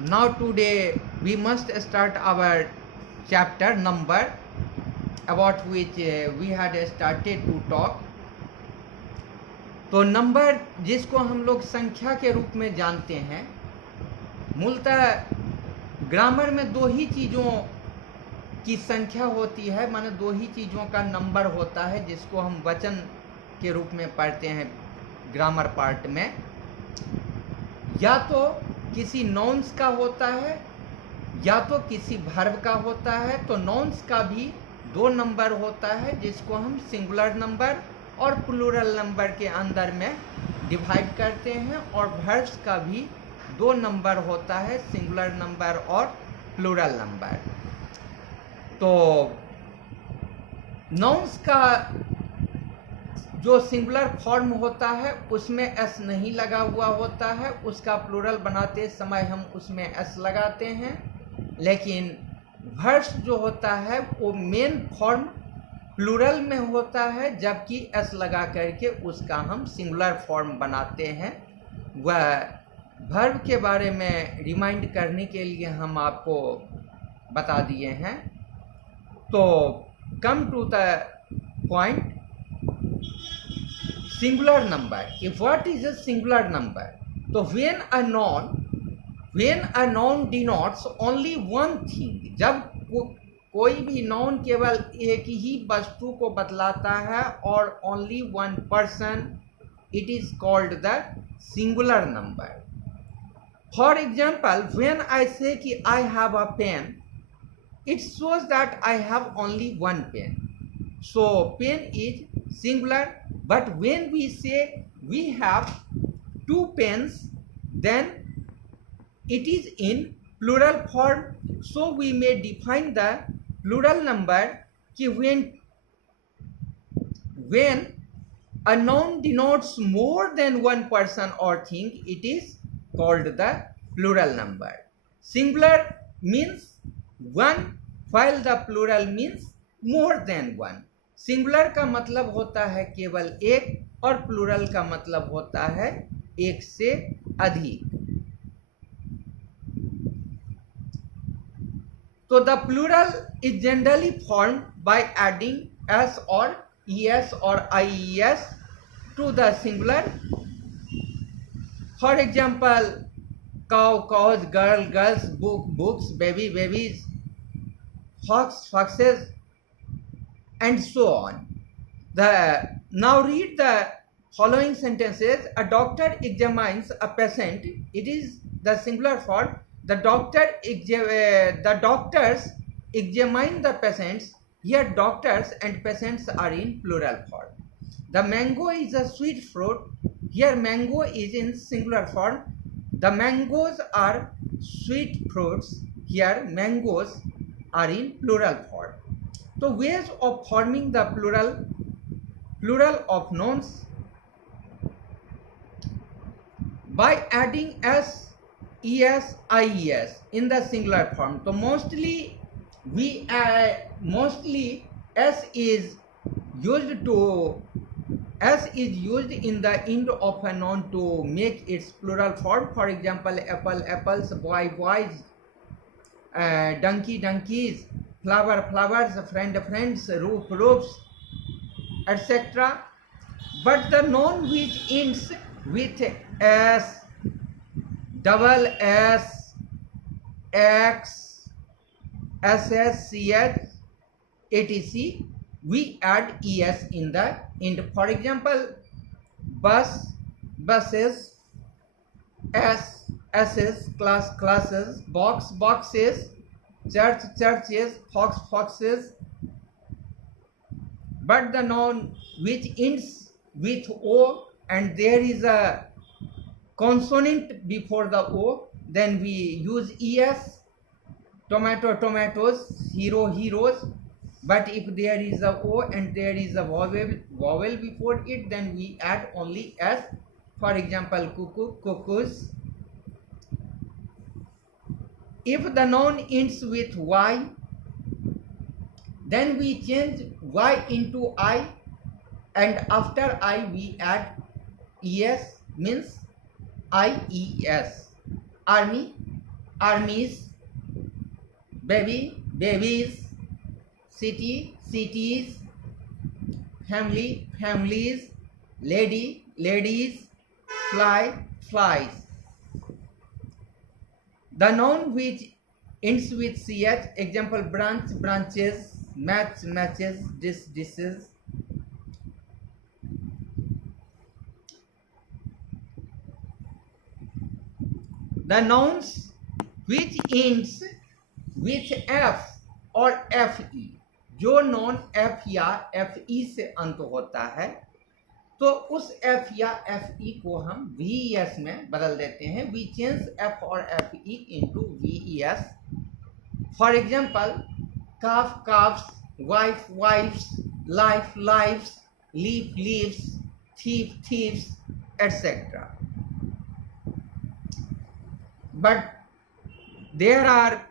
Now today we must start our chapter number about which we had started to talk. तो number जिसको हम लोग संख्या के रूप में जानते हैं, मूलतः ग्रामर में दो ही चीज़ों की संख्या होती है, माने दो ही चीज़ों का नंबर होता है जिसको हम वचन के रूप में पढ़ते हैं ग्रामर पार्ट में। या तो किसी नॉन्स का होता है या तो किसी वर्ब का होता है। तो नॉन्स का भी दो नंबर होता है जिसको हम सिंगुलर नंबर और प्लूरल नंबर के अंदर में डिवाइड करते हैं, और वर्ब्स का भी दो नंबर होता है, सिंगुलर नंबर और प्लूरल नंबर। तो नाउन्स का जो सिंगुलर फॉर्म होता है उसमें एस नहीं लगा हुआ होता है, उसका प्लूरल बनाते समय हम उसमें एस लगाते हैं। लेकिन वर्ब्स जो होता है वो मेन फॉर्म प्लूरल में होता है, जबकि एस लगा करके उसका हम सिंगुलर फॉर्म बनाते हैं। वह वर्ब के बारे में रिमाइंड करने के लिए हम आपको बता दिए हैं। तो come to the point, singular number. If what is a singular number? तो when a noun denotes only one thing, जब कोई भी noun केवल एक ही वस्तु को बतलाता है और only one person, it is called the singular number. For example, when I say कि I have a pen, it shows that I have only one pen. So pen is singular. But when we say we have two pens, then it is in plural form. So we may define the plural number कि when a noun denotes more than one person or thing, it is called the plural number. Singular means one, while the plural means more than one. Singular का मतलब होता है केवल एक और plural का मतलब होता है एक से अधिक। तो the plural is generally formed by adding S और ईएस और IES to the singular. For example, cow cows, girl girls, book books, baby babies, fox foxes, and so on. Now read the following sentences. A doctor examines a patient. It is the singular form. The doctors examine the patients. Here doctors and patients are in plural form. The mango is a sweet fruit. Here mango is in singular form. The mangoes are sweet fruits. Here mangoes are in plural form. So ways of forming the plural of nouns: by adding s, es, ies in the singular form. So mostly s is used in the end of a noun to make its plural form. For example, apple apples, boy boys, donkey donkeys, flower flowers, friend friends, roof roofs, etc. But the noun which ends with s, double s, x, ss, cs, etc, we add es in the end. For example, bus, buses, s's, class, classes, box, boxes, church, churches, fox, foxes. But the noun which ends with o and there is a consonant before the o, then we use es. Tomato, tomatoes, hero, heroes. But if there is a o and there is a vowel before it, then we add only s. For example, cuckoo, cuckoos. If the noun ends with y, then we change y into I, and after I we add es, means IES, army, armies, baby, babies, city, cities, family, families, lady, ladies, fly, flies. The noun which ends with ch, example branch, branches, match, matches, dish, dishes. The nouns which ends with f और fe, जो non f या fe से अंत होता है तो उस f या fe को हम ves में बदल देते हैं. We change f और fe into ves. For example, calf, calves, wife, wives, life, lives, leaf, leaves, thief, thieves, etc. But there are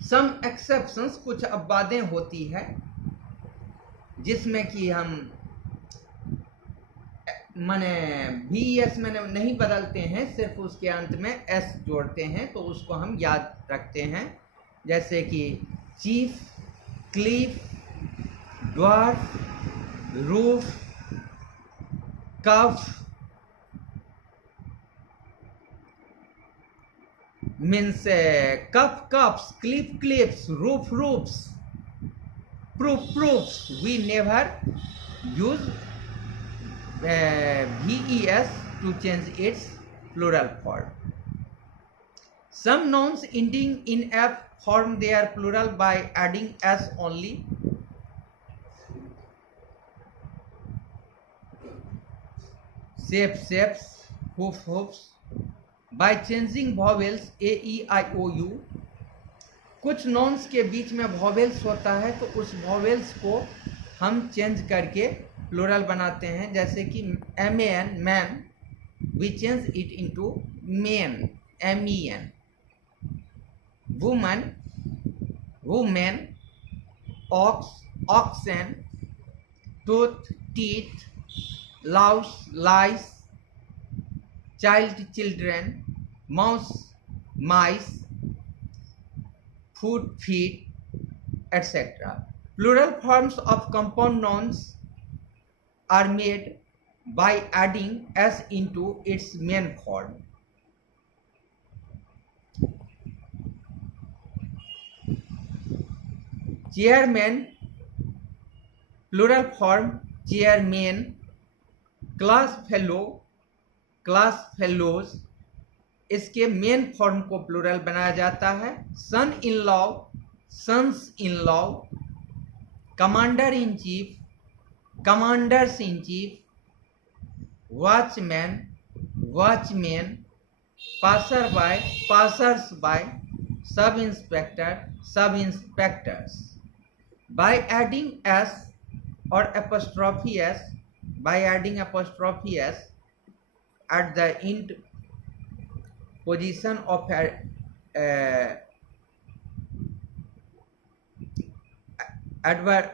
some exceptions, कुछ अपवादें होती है जिसमें कि हम माने ves में नहीं बदलते हैं, सिर्फ उसके अंत में s जोड़ते हैं, तो उसको हम याद रखते हैं. जैसे कि chief, Cleef, dwarf, roof, cough means cup, cups, clip, clips, roof, roofs, proof, proofs. We never use ves to change its plural form. Some nouns ending in f form their plural by adding s only. Shape, shapes, hoof, hoofs. By changing vowels a e i o u. कुछ नॉन्स के बीच में vowels होता है तो उस vowels को हम change करके प्लूरल बनाते हैं. जैसे कि man, man, we change it into men, men. Woman, women, ox, oxen, tooth, teeth, louse, lice, child, children, mouse, mice, food, feet, etc. Plural forms of compound nouns are made by adding s into its main form. Chairman, plural form chairmen. Class fellow, class fellows, इसके main form को plural बनाया जाता है. Son in law, sons in law. Commander in chief, commanders in chief. Watchman, watchman. Passer by, passers by. Sub inspector, sub inspectors. By adding S और apostrophe S, by adding apostrophe S at the end position of adverb